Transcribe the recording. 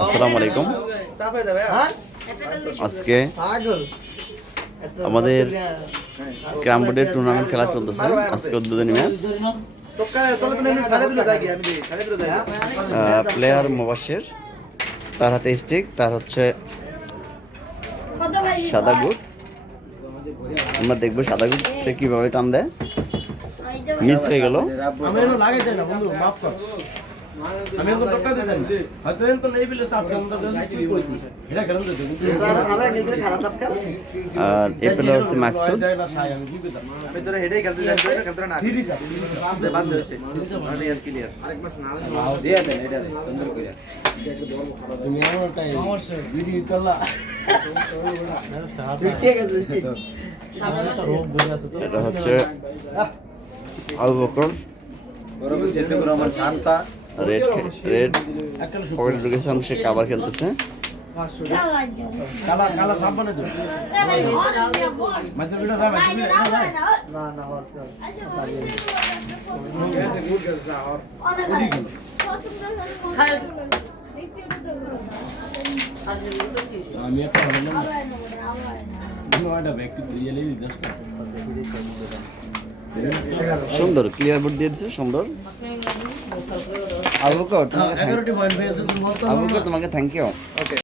আসসালামু আলাইকুম। আজকে আমাদের ক্যারাম বোর্ডের টুর্নামেন্ট খেলা চলতেছে। আজকে উদ্বোধনী ম্যাচ। প্লেয়ার মুবাশির, তার হাতে স্টিক, তার হচ্ছে সাদা গুড। আমরা দেখবো সাদা গুড সে কিভাবে টান দেয়। মিস হয়ে গেল। আমি তো টক্কা দিতে না হয়তো এন তো নেই বিলে সাপ কেমন তো কি কইছি এটা কেন দিতে আমরা নিজে খারাপ সাপ কেন আর এই প্লেয়ার হচ্ছে মাকসুদ। আমি তোরা হেডেই খেলতে যাচ্ছি না খেলতে না থ্রি সাপ বাদ হয়েছে মানে আর ক্লিয়ার আরেক মাস না দিয়ে দেন এটা সুন্দর করে তুমি আমারটাই ভিডিও করলা ঠিক আছে ঠিক এটা হচ্ছে আবু বকর। বরাবর যেতে করে আমার শান্তা রেড পকেটে ঢুকেছে, সে কাভার খেলতেছে। কালা কালা সাপ বানাই দাও মানে ভিডিও সাপ আছে না না আর গুড গাছ না আর আমি একটা বললাম নয়টা ব্যক্তি দিয়ে লেই জাস্ট সুন্দর ক্লিয়ার বোর্ড দিয়ে দিচ্ছে, সুন্দর। আবু বকর তোমাকে থ্যাংক ইউ।